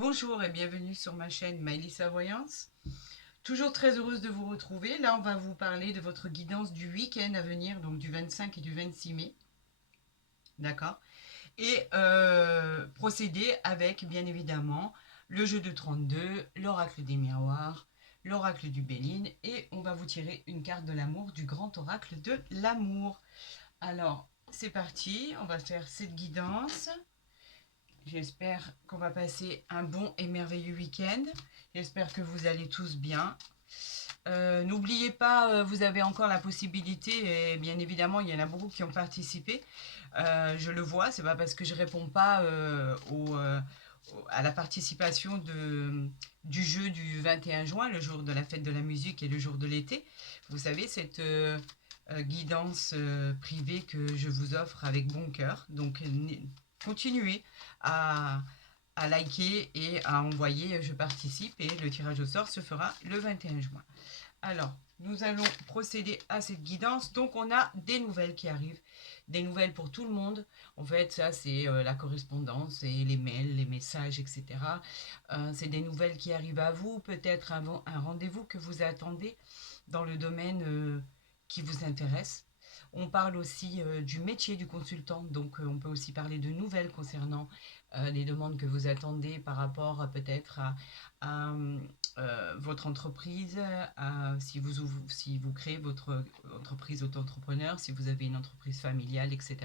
Bonjour et bienvenue sur ma chaîne Maëlys Voyance. Toujours très heureuse de vous retrouver. Là, on va vous parler de votre guidance du week-end à venir, donc du 25 et du 26 mai. D'accord. Et procéder avec, bien évidemment, le jeu de 32, l'oracle des miroirs, l'oracle du Béline, et on va vous tirer une carte de l'amour du grand oracle de l'amour. Alors, c'est parti, on va faire cette guidance. J'espère qu'on va passer un bon et merveilleux week-end. J'espère que vous allez tous bien. N'oubliez pas, vous avez encore la possibilité, et bien évidemment, il y en a beaucoup qui ont participé. Je le vois, c'est pas parce que je réponds pas à la participation du jeu du 21 juin, le jour de la fête de la musique et le jour de l'été. Vous savez, cette guidance privée que je vous offre avec bon cœur. Donc, continuez à, à liker et à envoyer je participe et le tirage au sort se fera le 21 juin. Alors, nous allons procéder à cette guidance. Donc, on a des nouvelles qui arrivent, des nouvelles pour tout le monde. En fait, ça, c'est la correspondance et les mails, les messages, etc. C'est des nouvelles qui arrivent à vous, peut-être un rendez-vous que vous attendez dans le domaine qui vous intéresse. On parle aussi du métier du consultant, donc on peut aussi parler de nouvelles concernant les demandes que vous attendez par rapport peut-être à votre entreprise, si vous créez votre entreprise auto-entrepreneur, si vous avez une entreprise familiale, etc.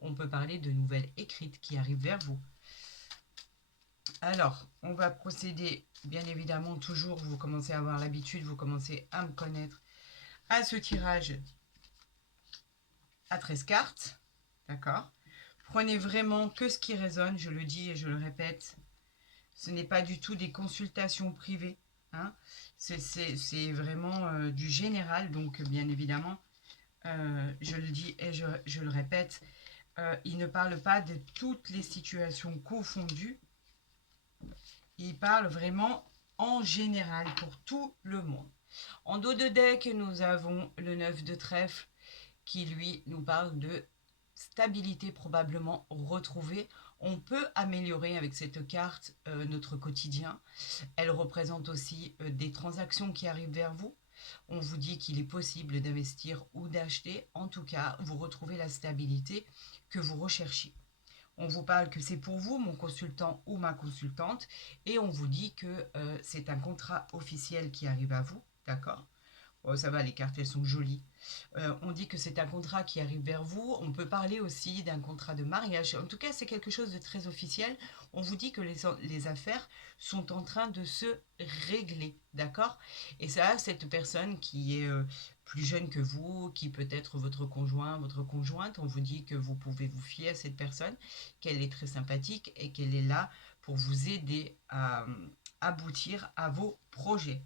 On peut parler de nouvelles écrites qui arrivent vers vous. Alors, on va procéder, bien évidemment, toujours, vous commencez à avoir l'habitude, vous commencez à me connaître, à ce tirage à 13 cartes. D'accord. Prenez vraiment que ce qui résonne, je le dis et je le répète. Ce n'est pas du tout des consultations privées. Hein. C'est vraiment du général. Donc, bien évidemment, je le dis et je le répète, il ne parle pas de toutes les situations confondues. Il parle vraiment en général pour tout le monde. En dos de deck, nous avons le 9 de trèfle qui, lui, nous parle de stabilité probablement retrouvée. On peut améliorer avec cette carte notre quotidien. Elle représente aussi des transactions qui arrivent vers vous. On vous dit qu'il est possible d'investir ou d'acheter. En tout cas, vous retrouvez la stabilité que vous recherchiez. On vous parle que c'est pour vous, mon consultant ou ma consultante, et on vous dit que c'est un contrat officiel qui arrive à vous, d'accord? Oh, ça va, les cartes, elles sont jolies. On dit que c'est un contrat qui arrive vers vous. On peut parler aussi d'un contrat de mariage. En tout cas, c'est quelque chose de très officiel. On vous dit que les affaires sont en train de se régler, d'accord? Et ça, cette personne qui est plus jeune que vous, qui peut être votre conjoint, votre conjointe, on vous dit que vous pouvez vous fier à cette personne, qu'elle est très sympathique et qu'elle est là pour vous aider à aboutir à vos projets.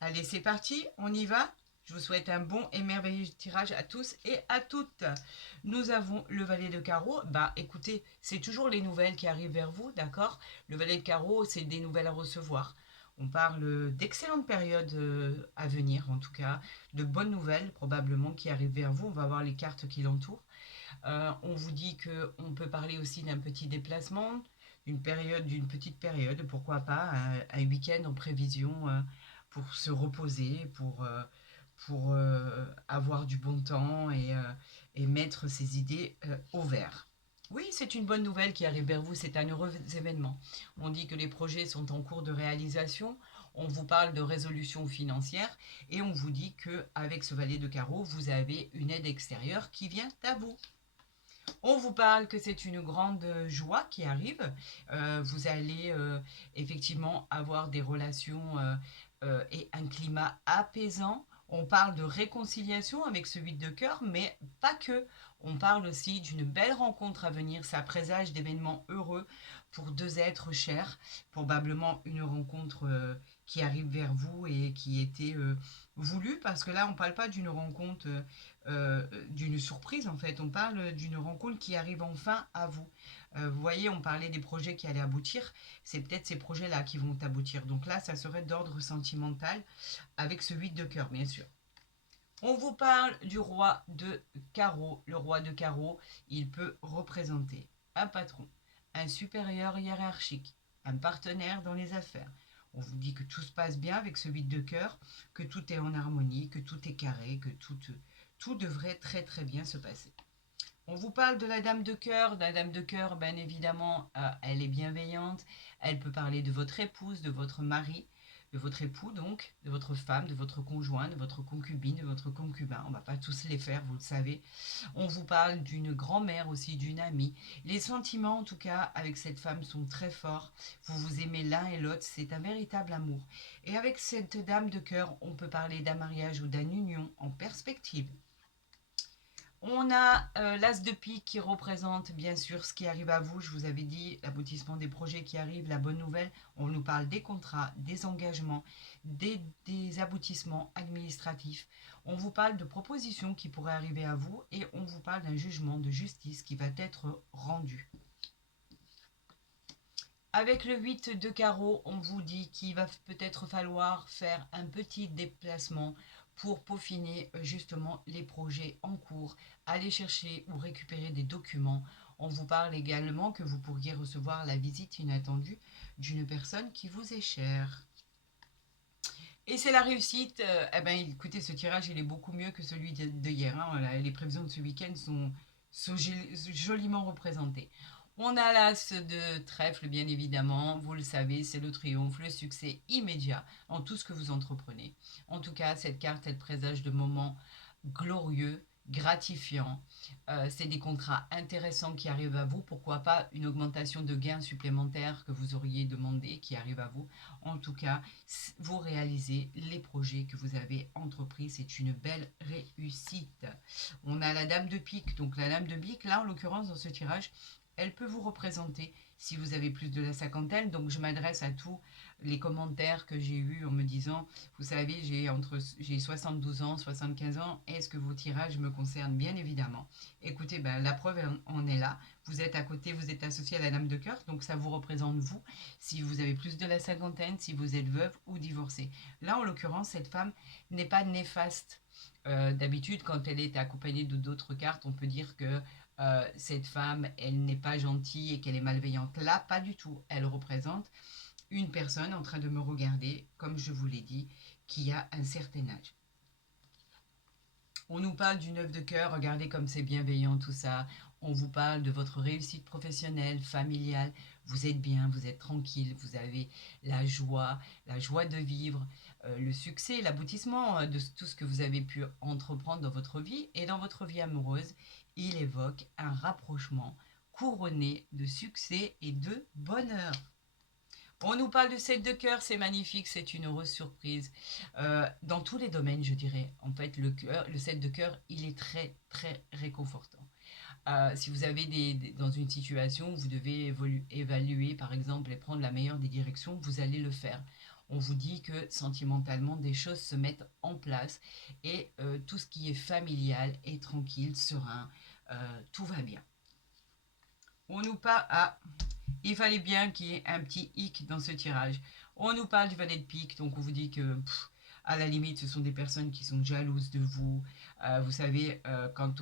Allez, c'est parti, on y va. Je vous souhaite un bon et merveilleux tirage à tous et à toutes. Nous avons le valet de carreau. Bah écoutez, c'est toujours les nouvelles qui arrivent vers vous, d'accord? Le valet de carreau, c'est des nouvelles à recevoir. On parle d'excellentes périodes à venir, en tout cas, de bonnes nouvelles probablement qui arrivent vers vous. On va voir les cartes qui l'entourent. On vous dit qu'on peut parler aussi d'un petit déplacement, d'une petite période, pourquoi pas, un week-end en prévision pour se reposer, pour avoir du bon temps et mettre ses idées au vert. Oui, c'est une bonne nouvelle qui arrive vers vous, c'est un heureux événement. On dit que les projets sont en cours de réalisation, on vous parle de résolution financière et on vous dit qu'avec ce valet de carreau, vous avez une aide extérieure qui vient à vous. On vous parle que c'est une grande joie qui arrive. Vous allez effectivement avoir des relations et un climat apaisant. On parle de réconciliation avec ce 8 de cœur, mais pas que. On parle aussi d'une belle rencontre à venir. Ça présage d'événements heureux pour deux êtres chers. Probablement une rencontre qui arrive vers vous et qui était voulue, parce que là, on ne parle pas d'une rencontre d'une surprise en fait. On parle d'une rencontre qui arrive enfin à vous. Vous voyez, on parlait des projets qui allaient aboutir. C'est peut-être ces projets-là qui vont aboutir. Donc là, ça serait d'ordre sentimental avec ce 8 de cœur, bien sûr. On vous parle du roi de carreau. Le roi de carreau, il peut représenter un patron, un supérieur hiérarchique, un partenaire dans les affaires. On vous dit que tout se passe bien avec ce 8 de cœur, que tout est en harmonie, que tout est carré, que tout devrait très très bien se passer. On vous parle de la dame de cœur. La dame de cœur, bien évidemment, elle est bienveillante. Elle peut parler de votre épouse, de votre mari, de votre époux donc, de votre femme, de votre conjoint, de votre concubine, de votre concubin. On ne va pas tous les faire, vous le savez. On vous parle d'une grand-mère aussi, d'une amie. Les sentiments, en tout cas, avec cette femme sont très forts. Vous vous aimez l'un et l'autre, c'est un véritable amour. Et avec cette dame de cœur, on peut parler d'un mariage ou d'une union en perspective. On a l'as de pique qui représente bien sûr ce qui arrive à vous. Je vous avais dit l'aboutissement des projets qui arrivent, la bonne nouvelle. On nous parle des contrats, des engagements, des aboutissements administratifs. On vous parle de propositions qui pourraient arriver à vous et on vous parle d'un jugement de justice qui va être rendu. Avec le 8 de carreau, on vous dit qu'il va peut-être falloir faire un petit déplacement pour peaufiner justement les projets en cours, aller chercher ou récupérer des documents. On vous parle également que vous pourriez recevoir la visite inattendue d'une personne qui vous est chère. Et c'est la réussite. Eh ben, écoutez, ce tirage, il est beaucoup mieux que celui de hier. Hein. Les prévisions de ce week-end sont joliment représentées. On a l'as de trèfle, bien évidemment. Vous le savez, c'est le triomphe, le succès immédiat en tout ce que vous entreprenez. En tout cas, cette carte, elle présage de moments glorieux, gratifiants. C'est des contrats intéressants qui arrivent à vous. Pourquoi pas une augmentation de gains supplémentaires que vous auriez demandé qui arrive à vous. En tout cas, vous réalisez les projets que vous avez entrepris. C'est une belle réussite. On a la dame de pique. Donc la dame de pique, là en l'occurrence dans ce tirage, elle peut vous représenter si vous avez plus de la cinquantaine. Donc je m'adresse à tous les commentaires que j'ai eus en me disant, vous savez, j'ai 72 ans, 75 ans, est-ce que vos tirages me concernent? Bien évidemment. Écoutez, ben, la preuve en est là. Vous êtes à côté, vous êtes associé à la dame de cœur, donc ça vous représente vous, si vous avez plus de la cinquantaine, si vous êtes veuve ou divorcée. Là, en l'occurrence, cette femme n'est pas néfaste. D'habitude, quand elle est accompagnée de d'autres cartes, on peut dire que cette femme, elle n'est pas gentille et qu'elle est malveillante. Là, pas du tout. Elle représente une personne en train de me regarder, comme je vous l'ai dit, qui a un certain âge. On nous parle du 9 de cœur, regardez comme c'est bienveillant tout ça. On vous parle de votre réussite professionnelle, familiale. Vous êtes bien, vous êtes tranquille, vous avez la joie de vivre, le succès, l'aboutissement de tout ce que vous avez pu entreprendre dans votre vie. Et dans votre vie amoureuse, il évoque un rapprochement couronné de succès et de bonheur. On nous parle de 7 de cœur, c'est magnifique, c'est une heureuse surprise. Dans tous les domaines, je dirais. En fait, le 7 de cœur, il est très, très réconfortant. Si vous avez dans une situation où vous devez évaluer, par exemple, et prendre la meilleure des directions, vous allez le faire. On vous dit que sentimentalement, des choses se mettent en place et tout ce qui est familial est tranquille, serein, tout va bien. On nous parle... Ah, il fallait bien qu'il y ait un petit hic dans ce tirage. On nous parle du valet de pique, donc on vous dit que, à la limite, ce sont des personnes qui sont jalouses de vous. Vous savez, quand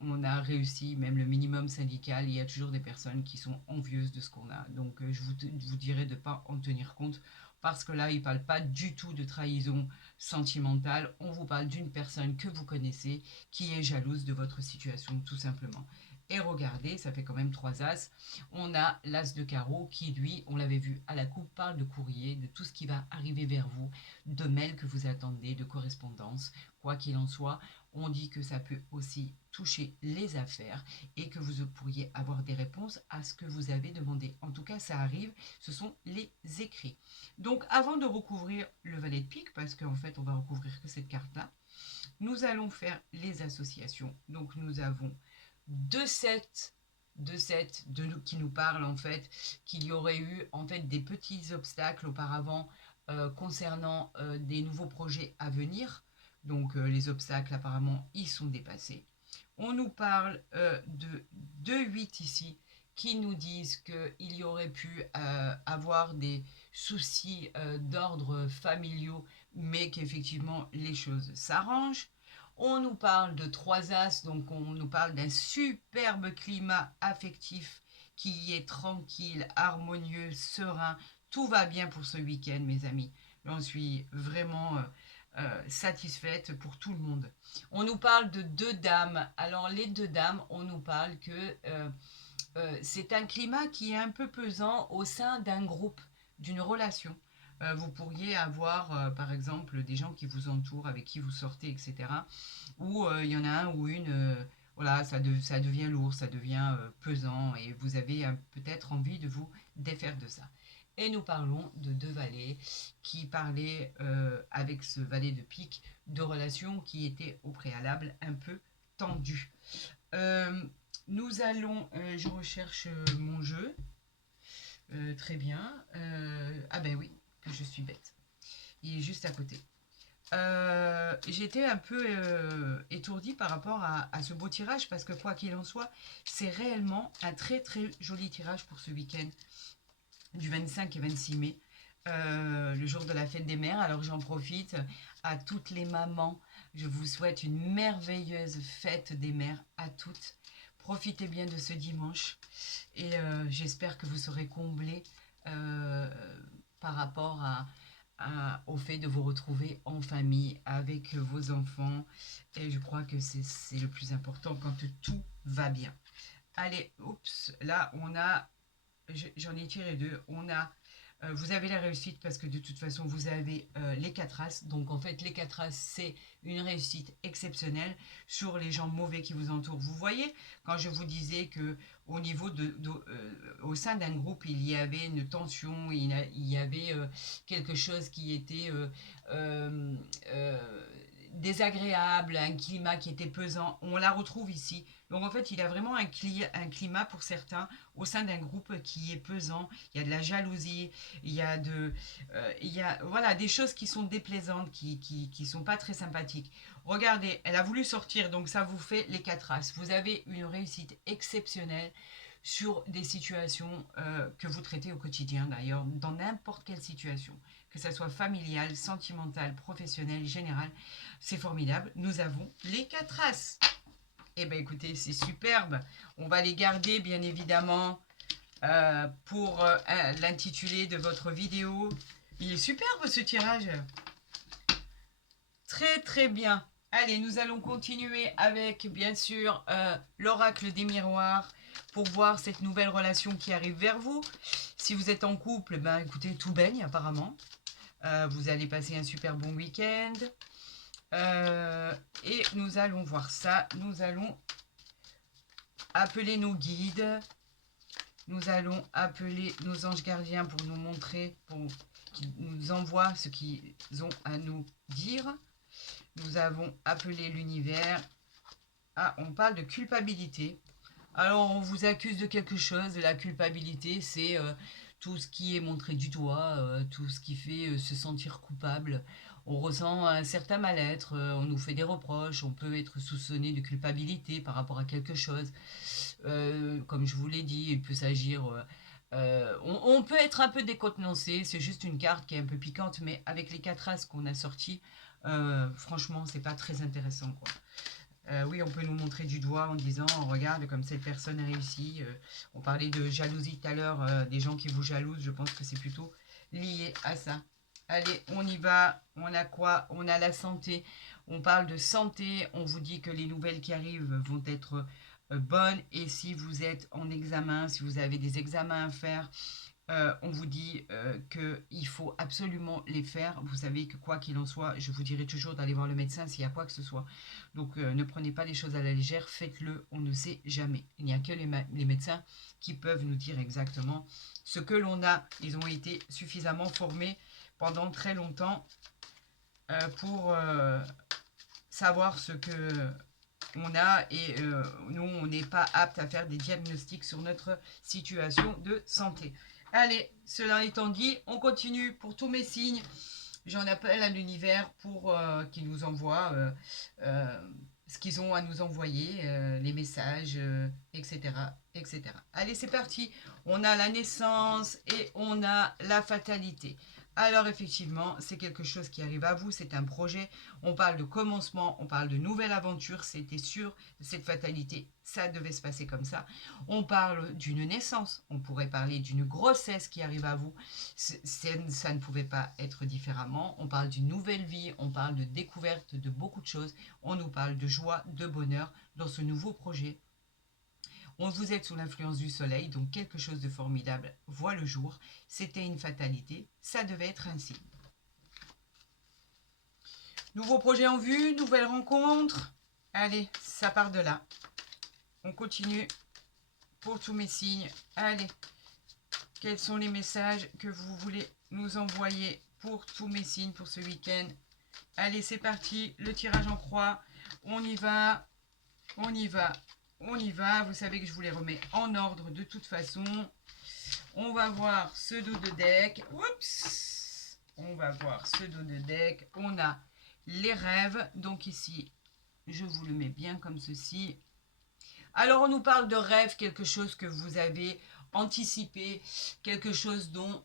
on a réussi, même le minimum syndical, il y a toujours des personnes qui sont envieuses de ce qu'on a. Donc je vous dirais de ne pas en tenir compte, parce que là, il ne parle pas du tout de trahison sentimentale. On vous parle d'une personne que vous connaissez, qui est jalouse de votre situation, tout simplement. Et regardez, ça fait quand même 3 as. On a l'as de carreau qui, lui, on l'avait vu à la coupe, parle de courrier, de tout ce qui va arriver vers vous, de mails que vous attendez, de correspondance. Quoi qu'il en soit, on dit que ça peut aussi toucher les affaires et que vous pourriez avoir des réponses à ce que vous avez demandé. En tout cas, ça arrive, ce sont les écrits. Donc, avant de recouvrir le valet de pique, parce qu'en fait, on va recouvrir que cette carte-là, nous allons faire les associations. Donc, nous avons 2 sets qui nous parlent en fait qu'il y aurait eu en fait des petits obstacles auparavant concernant des nouveaux projets à venir. Donc les obstacles apparemment ils sont dépassés. On nous parle de 2 8 ici qui nous disent qu'il y aurait pu avoir des soucis d'ordre familiaux, mais qu'effectivement les choses s'arrangent. On nous parle de 3 as, donc on nous parle d'un superbe climat affectif qui est tranquille, harmonieux, serein. Tout va bien pour ce week-end, mes amis. J'en suis vraiment satisfaite pour tout le monde. On nous parle de deux dames. Alors, les deux dames, on nous parle que c'est un climat qui est un peu pesant au sein d'un groupe, d'une relation. Vous pourriez avoir, par exemple, des gens qui vous entourent, avec qui vous sortez, etc. Ou il y en a un ou une, voilà, ça devient lourd, ça devient pesant, et vous avez peut-être envie de vous défaire de ça. Et nous parlons de deux valets qui parlaient, avec ce valet de pique, de relations qui étaient au préalable un peu tendues. Euh, Nous allons, je recherche mon jeu. Très bien. Ah ben oui, je suis bête. Il est juste à côté. J'étais un peu étourdie par rapport à ce beau tirage parce que quoi qu'il en soit, c'est réellement un très très joli tirage pour ce week-end du 25 et 26 mai, le jour de la fête des mères. Alors j'en profite à toutes les mamans. Je vous souhaite une merveilleuse fête des mères à toutes. Profitez bien de ce dimanche et j'espère que vous serez comblés euh, par rapport au fait de vous retrouver en famille avec vos enfants. Et je crois que c'est le plus important quand tout va bien. Allez, oups, là on a, j'en ai tiré deux. On a, vous avez la réussite parce que de toute façon vous avez les 4 as. Donc en fait les 4 as c'est une réussite exceptionnelle sur les gens mauvais qui vous entourent. Vous voyez quand je vous disais que au niveau au sein d'un groupe il y avait une tension, il y avait quelque chose qui était euh, euh, désagréable, un climat qui était pesant. On la retrouve ici. Donc en fait, il a vraiment un climat pour certains au sein d'un groupe qui est pesant. Il y a de la jalousie, il y a voilà, des choses qui sont déplaisantes, qui sont pas très sympathiques. Regardez, elle a voulu sortir, donc ça vous fait les 4 as. Vous avez une réussite exceptionnelle sur des situations que vous traitez au quotidien d'ailleurs, dans n'importe quelle situation, que ce soit familiale, sentimentale, professionnelle, générale. C'est formidable. Nous avons les 4 as. Eh bien écoutez, c'est superbe. On va les garder bien évidemment pour l'intitulé de votre vidéo. Il est superbe ce tirage. Très très bien. Allez, nous allons continuer avec bien sûr l'oracle des miroirs pour voir cette nouvelle relation qui arrive vers vous. Si vous êtes en couple, ben écoutez, tout baigne apparemment. Vous allez passer un super bon week-end. Et nous allons voir ça. Nous allons appeler nos guides. Nous allons appeler nos anges gardiens pour nous montrer, pour qu'ils nous envoient ce qu'ils ont à nous dire. Nous avons appelé l'univers. Ah, on parle de culpabilité. Alors, on vous accuse de quelque chose. La culpabilité, c'est tout ce qui est montré du doigt, tout ce qui fait se sentir coupable. On ressent un certain mal-être, on nous fait des reproches, on peut être soupçonné de culpabilité par rapport à quelque chose. Comme je vous l'ai dit, il peut s'agir... on peut être un peu décontenancé, c'est juste une carte qui est un peu piquante, mais avec les 4 as qu'on a sortis, franchement, c'est pas très intéressant, quoi. Oui, on peut nous montrer du doigt en disant oh, regarde comme cette personne a réussi. On parlait de jalousie tout à l'heure, des gens qui vous jalousent. Je pense que c'est plutôt lié à ça. Allez, on y va. On a quoi? On a la santé. On parle de santé. On vous dit que les nouvelles qui arrivent vont être bonnes. Et si vous êtes en examen, si vous avez des examens à faire, on vous dit qu'il faut absolument les faire. Vous savez que quoi qu'il en soit, je vous dirai toujours d'aller voir le médecin s'il y a quoi que ce soit. Donc ne prenez pas les choses à la légère, faites-le, on ne sait jamais. Il n'y a que les médecins qui peuvent nous dire exactement ce que l'on a. Ils ont été suffisamment formés pendant très longtemps pour savoir ce que on a et nous on n'est pas apte à faire des diagnostics sur notre situation de santé. Allez, cela étant dit, on continue pour tous mes signes. J'en appelle à l'univers pour qu'ils nous envoient ce qu'ils ont à nous envoyer, les messages, etc., etc. Allez, c'est parti. On a la naissance et on a la fatalité. Alors effectivement, c'est quelque chose qui arrive à vous, c'est un projet. On parle de commencement, on parle de nouvelle aventure, c'était sûr, cette fatalité, ça devait se passer comme ça. On parle d'une naissance, on pourrait parler d'une grossesse qui arrive à vous, ça ne pouvait pas être différemment. On parle d'une nouvelle vie, on parle de découverte de beaucoup de choses, on nous parle de joie, de bonheur dans ce nouveau projet. Vous êtes sous l'influence du soleil, donc quelque chose de formidable voit le jour. C'était une fatalité, ça devait être ainsi. Nouveau projet en vue, nouvelle rencontre. Allez, ça part de là. On continue pour tous mes signes. Allez, quels sont les messages que vous voulez nous envoyer pour tous mes signes pour ce week-end? Allez, c'est parti, le tirage en croix. On y va, on y va, on y va. Vous savez que je vous les remets en ordre de toute façon. On va voir ce dos de deck. Oups! On va voir ce dos de deck. On a les rêves. Donc ici, je vous le mets bien comme ceci. Alors, on nous parle de rêve, quelque chose que vous avez anticipé, quelque chose dont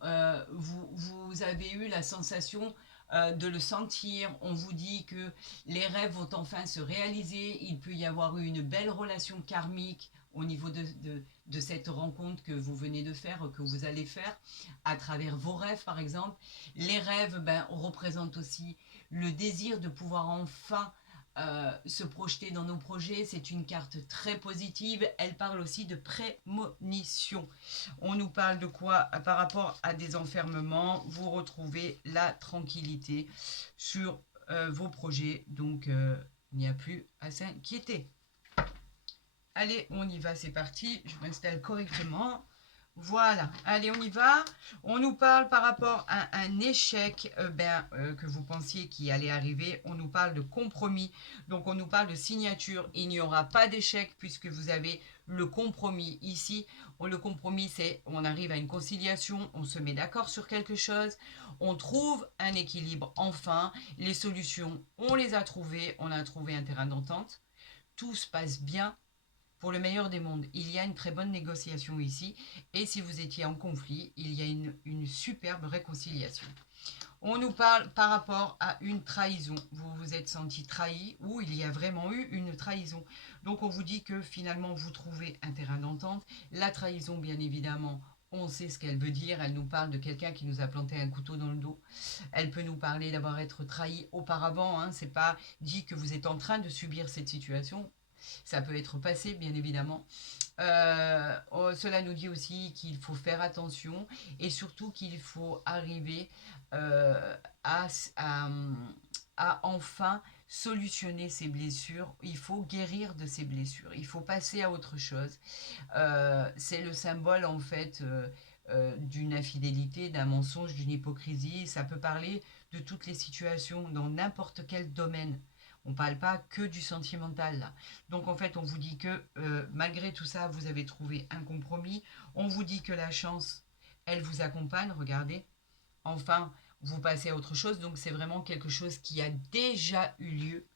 vous avez eu la sensation de le sentir. On vous dit que les rêves vont enfin se réaliser. Il peut y avoir eu une belle relation karmique au niveau de cette rencontre que vous venez de faire, que vous allez faire, à travers vos rêves, par exemple. Les rêves représentent aussi le désir de pouvoir enfin se projeter dans nos projets. C'est une carte très positive. Elle parle aussi de prémonition. On nous parle de quoi? Par rapport à des enfermements, vous retrouvez la tranquillité sur vos projets. Donc, il n'y a plus à s'inquiéter. Allez, on y va, c'est parti. Je m'installe correctement. Voilà, allez, on y va. On nous parle par rapport à un échec que vous pensiez qui allait arriver. On nous parle de compromis. Donc, on nous parle de signature. Il n'y aura pas d'échec puisque vous avez le compromis ici. Le compromis, c'est on arrive à une conciliation, on se met d'accord sur quelque chose, on trouve un équilibre. Enfin, les solutions, on les a trouvées. On a trouvé un terrain d'entente. Tout se passe bien. Pour le meilleur des mondes, il y a une très bonne négociation ici. Et si vous étiez en conflit, il y a une superbe réconciliation. On nous parle par rapport à une trahison. Vous vous êtes senti trahi ou il y a vraiment eu une trahison. Donc on vous dit que finalement vous trouvez un terrain d'entente. La trahison, bien évidemment, on sait ce qu'elle veut dire. Elle nous parle de quelqu'un qui nous a planté un couteau dans le dos. Elle peut nous parler d'avoir été trahi auparavant. Hein. C'est pas dit que vous êtes en train de subir cette situation. Ça peut être passé, bien évidemment. Cela nous dit aussi qu'il faut faire attention et surtout qu'il faut arriver à, à, à enfin solutionner ses blessures. Il faut guérir de ses blessures. Il faut passer à autre chose. C'est le symbole, en fait, d'une infidélité, d'un mensonge, d'une hypocrisie. Ça peut parler de toutes les situations, dans n'importe quel domaine. On ne parle pas que du sentimental là. Donc en fait, on vous dit que malgré tout ça, vous avez trouvé un compromis. On vous dit que la chance, elle vous accompagne. Regardez. Enfin, vous passez à autre chose. Donc c'est vraiment quelque chose qui a déjà eu lieu.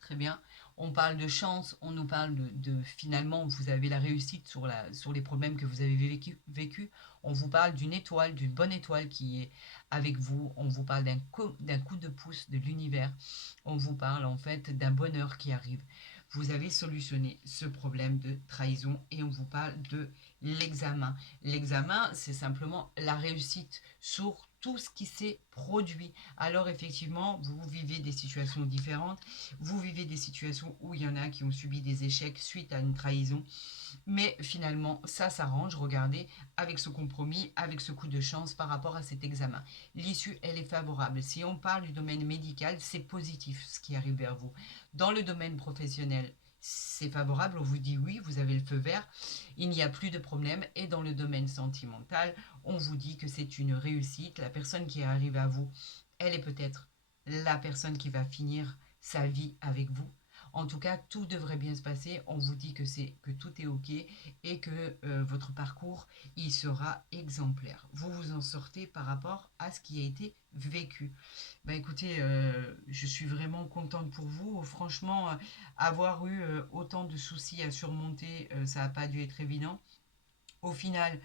Très bien. On parle de chance, on nous parle finalement, vous avez la réussite sur les problèmes que vous avez vécu. On vous parle d'une étoile, d'une bonne étoile qui est avec vous. On vous parle d'un coup de pouce de l'univers. On vous parle en fait d'un bonheur qui arrive. Vous avez solutionné ce problème de trahison et on vous parle de l'examen. L'examen, c'est simplement la réussite sur tout ce qui s'est produit. Alors effectivement, vous vivez des situations différentes. Vous vivez des situations où il y en a qui ont subi des échecs suite à une trahison. Mais finalement, ça s'arrange, regardez, avec ce compromis, avec ce coup de chance par rapport à cet examen. L'issue, elle est favorable. Si on parle du domaine médical, c'est positif ce qui arrive vers vous. Dans le domaine professionnel, c'est favorable, on vous dit oui, vous avez le feu vert, il n'y a plus de problème. Et dans le domaine sentimental, on vous dit que c'est une réussite. La personne qui arrive à vous, elle est peut-être la personne qui va finir sa vie avec vous. En tout cas, tout devrait bien se passer. On vous dit que tout est OK et que votre parcours, il sera exemplaire. Vous vous en sortez par rapport à ce qui a été vécu. Écoutez, je suis vraiment contente pour vous. Franchement, avoir eu autant de soucis à surmonter, ça n'a pas dû être évident. Au final,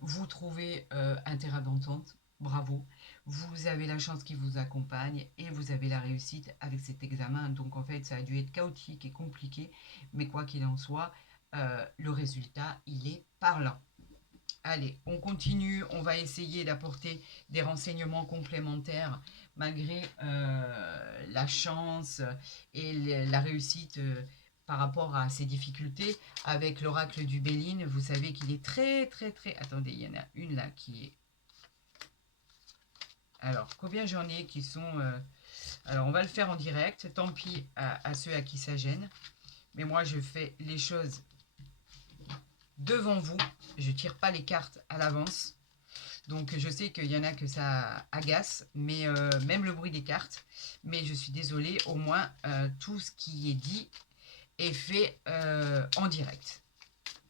vous trouvez un terrain d'entente. bravo. Vous avez la chance qui vous accompagne et vous avez la réussite avec cet examen. Donc en fait, ça a dû être chaotique et compliqué, mais quoi qu'il en soit, le résultat, il est parlant. Allez, on continue, on va essayer d'apporter des renseignements complémentaires malgré la chance et la réussite par rapport à ces difficultés. Avec l'oracle du Béline, vous savez qu'il est très très très... Attendez, il y en a une là qui est... Alors, combien j'en ai qui sont... Alors, on va le faire en direct, tant pis à ceux à qui ça gêne. Mais moi, je fais les choses devant vous. Je tire pas les cartes à l'avance. Donc je sais qu'il y en a que ça agace, mais même le bruit des cartes. Mais je suis désolée, au moins tout ce qui est dit est fait en direct.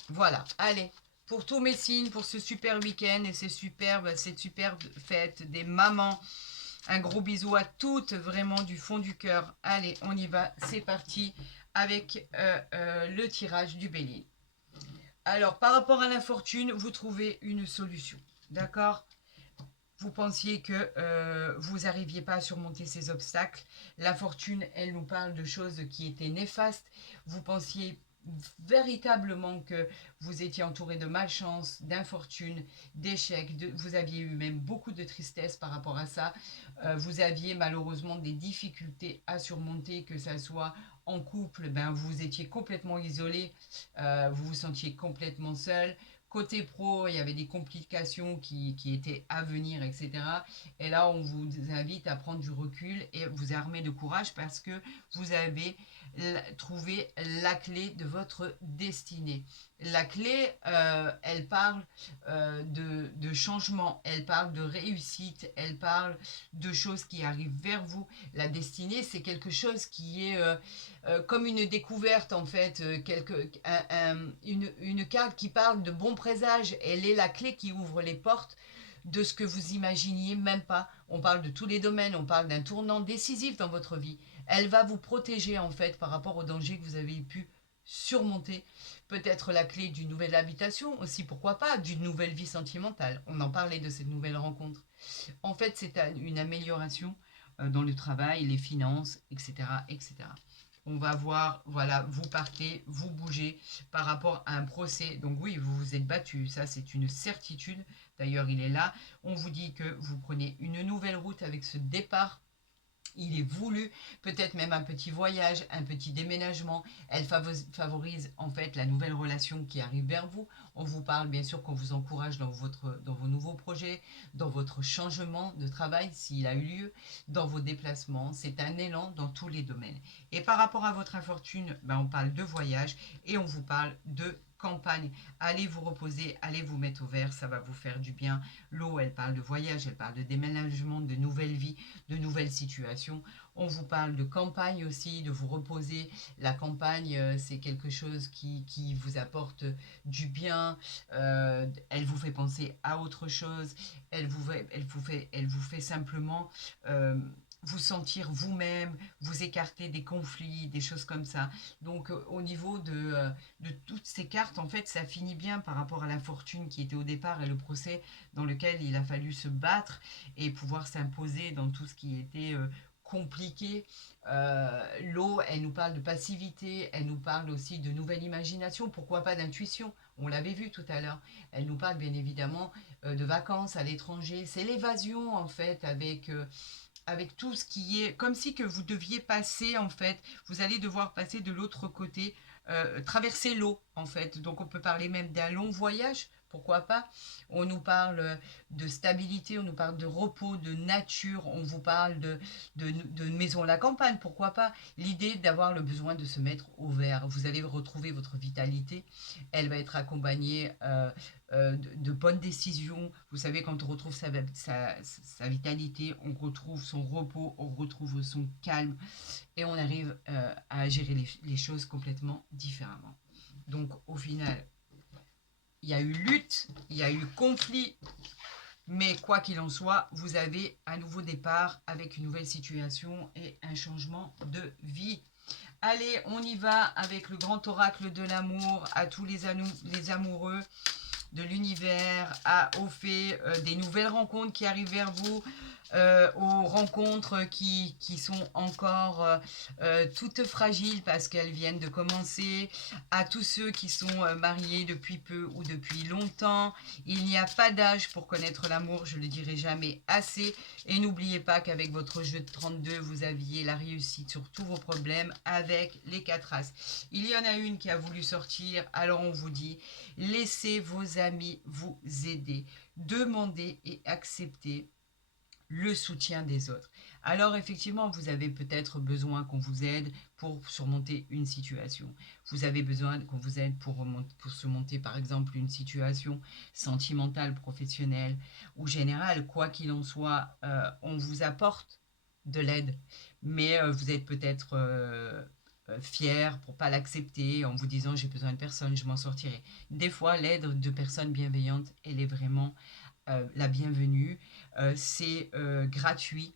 Voilà, allez, pour tous mes signes, pour ce super week-end et cette superbe fête des mamans. Un gros bisou à toutes, vraiment du fond du cœur. Allez, on y va, c'est parti avec le tirage du Bélier. Alors, par rapport à l'infortune, vous trouvez une solution. D'accord? Vous pensiez que vous n'arriviez pas à surmonter ces obstacles. La fortune, elle nous parle de choses qui étaient néfastes. Vous pensiez véritablement que vous étiez entouré de malchance, d'infortune, d'échecs. Vous aviez eu même beaucoup de tristesse par rapport à ça. Vous aviez malheureusement des difficultés à surmonter, que ça soit en couple, ben, vous étiez complètement isolé, vous vous sentiez complètement seul. Côté pro, il y avait des complications qui étaient à venir, etc. Et là, on vous invite à prendre du recul et vous armer de courage parce que vous avez trouvé la clé de votre destinée. La clé, elle parle de changement, elle parle de réussite, elle parle de choses qui arrivent vers vous. La destinée, c'est quelque chose qui est comme une découverte en fait, une carte qui parle de bons présages. Elle est la clé qui ouvre les portes de ce que vous imaginiez même pas. On parle de tous les domaines, on parle d'un tournant décisif dans votre vie. Elle va vous protéger en fait par rapport aux dangers que vous avez pu surmonter. Peut-être la clé d'une nouvelle habitation aussi, pourquoi pas, d'une nouvelle vie sentimentale. On en parlait de cette nouvelle rencontre. En fait, c'est une amélioration dans le travail, les finances, etc., etc. On va voir, voilà, vous partez, vous bougez par rapport à un procès. Donc oui, vous vous êtes battu, ça c'est une certitude. D'ailleurs, il est là. On vous dit que vous prenez une nouvelle route avec ce départ. Il est voulu, peut-être même un petit voyage, un petit déménagement. Elle favorise en fait la nouvelle relation qui arrive vers vous. On vous parle bien sûr qu'on vous encourage dans vos nouveaux projets, dans votre changement de travail s'il a eu lieu, dans vos déplacements. C'est un élan dans tous les domaines. Et par rapport à votre infortune, ben, on parle de voyage et on vous parle de campagne. Allez vous reposer, allez vous mettre au vert, ça va vous faire du bien. L'eau, elle parle de voyage, elle parle de déménagement, de nouvelles vies, de nouvelles situations. On vous parle de campagne aussi, de vous reposer. La campagne, c'est quelque chose qui vous apporte du bien. Elle vous fait penser à autre chose. Elle vous fait simplement vous sentir vous-même, vous écarter des conflits, des choses comme ça. Donc au niveau de toutes ces cartes, en fait, ça finit bien par rapport à la fortune qui était au départ et le procès dans lequel il a fallu se battre et pouvoir s'imposer dans tout ce qui était compliqué. L'eau, elle nous parle de passivité, elle nous parle aussi de nouvelle imagination, pourquoi pas d'intuition, on l'avait vu tout à l'heure. Elle nous parle bien évidemment de vacances à l'étranger, c'est l'évasion en fait avec tout ce qui est comme si que vous deviez passer en fait, vous allez devoir passer de l'autre côté, traverser l'eau en fait. Donc on peut parler même d'un long voyage, pourquoi pas. On nous parle de stabilité, on nous parle de repos, de nature, on vous parle de maison à la campagne, pourquoi pas. L'idée d'avoir le besoin de se mettre au vert, vous allez retrouver votre vitalité, elle va être accompagnée de bonnes décisions. Vous savez, quand on retrouve sa vitalité, on retrouve son repos, on retrouve son calme et on arrive à gérer les choses complètement différemment. Donc au final, il y a eu lutte, il y a eu conflit, mais quoi qu'il en soit, vous avez un nouveau départ avec une nouvelle situation et un changement de vie. Allez, on y va avec le grand oracle de l'amour à tous les amoureux. de l'univers, au fait des nouvelles rencontres qui arrivent vers vous, aux rencontres qui sont encore toutes fragiles parce qu'elles viennent de commencer, à tous ceux qui sont mariés depuis peu ou depuis longtemps. Il n'y a pas d'âge pour connaître l'amour, je ne le dirai jamais assez. Et n'oubliez pas qu'avec votre jeu de 32, vous aviez la réussite sur tous vos problèmes avec les 4 As. Il y en a une qui a voulu sortir, alors on vous dit, laissez vos amis vous aider. Demandez et acceptez le soutien des autres. Alors effectivement, vous avez peut-être besoin qu'on vous aide pour surmonter une situation. Vous avez besoin qu'on vous aide pour surmonter par exemple une situation sentimentale, professionnelle ou générale. Quoi qu'il en soit, on vous apporte de l'aide, mais vous êtes peut-être fier pour pas l'accepter en vous disant j'ai besoin de personne, je m'en sortirai. Des fois, l'aide de personnes bienveillantes, elle est vraiment la bienvenue. C'est gratuit.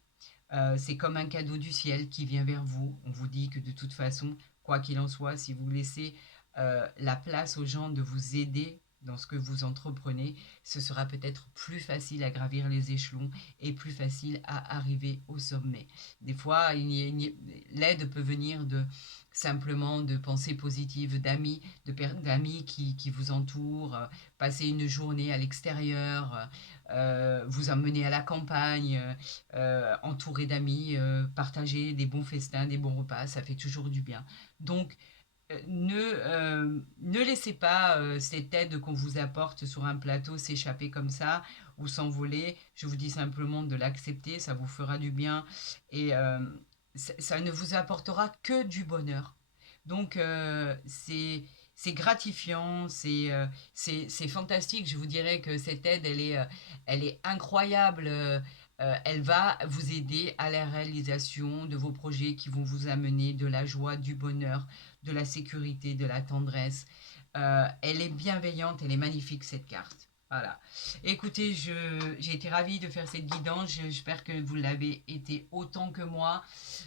C'est comme un cadeau du ciel qui vient vers vous. On vous dit que de toute façon, quoi qu'il en soit, si vous laissez la place aux gens de vous aider dans ce que vous entreprenez, ce sera peut-être plus facile à gravir les échelons et plus facile à arriver au sommet. Des fois, l'aide peut venir de simplement de pensées positives d'amis, d'amis qui vous entourent, passer une journée à l'extérieur, vous emmener à la campagne, entouré d'amis, partager des bons festins, des bons repas, ça fait toujours du bien. Donc, ne laissez pas cette aide qu'on vous apporte sur un plateau s'échapper comme ça ou s'envoler. Je vous dis simplement de l'accepter, ça vous fera du bien et ça ne vous apportera que du bonheur. Donc, c'est gratifiant, c'est fantastique. Je vous dirais que cette aide, elle est incroyable. Elle va vous aider à la réalisation de vos projets qui vont vous amener de la joie, du bonheur, de la sécurité, de la tendresse. Elle est bienveillante, elle est magnifique cette carte. Voilà. Écoutez, j'ai été ravie de faire cette guidance. J'espère que vous l'avez été autant que moi.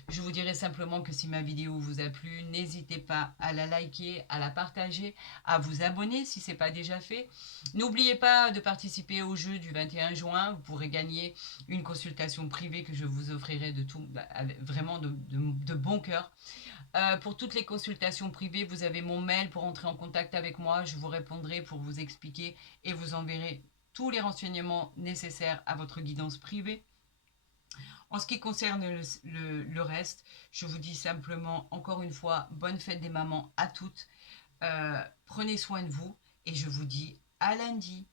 Je vous dirai simplement que si ma vidéo vous a plu, n'hésitez pas à la liker, à la partager, à vous abonner si ce n'est pas déjà fait. N'oubliez pas de participer au jeu du 21 juin. Vous pourrez gagner une consultation privée que je vous offrirai vraiment de bon cœur. Pour toutes les consultations privées, vous avez mon mail pour entrer en contact avec moi. Je vous répondrai pour vous expliquer et vous enverrai tous les renseignements nécessaires à votre guidance privée. En ce qui concerne le reste, je vous dis simplement, encore une fois, bonne fête des mamans à toutes. Prenez soin de vous et je vous dis à lundi.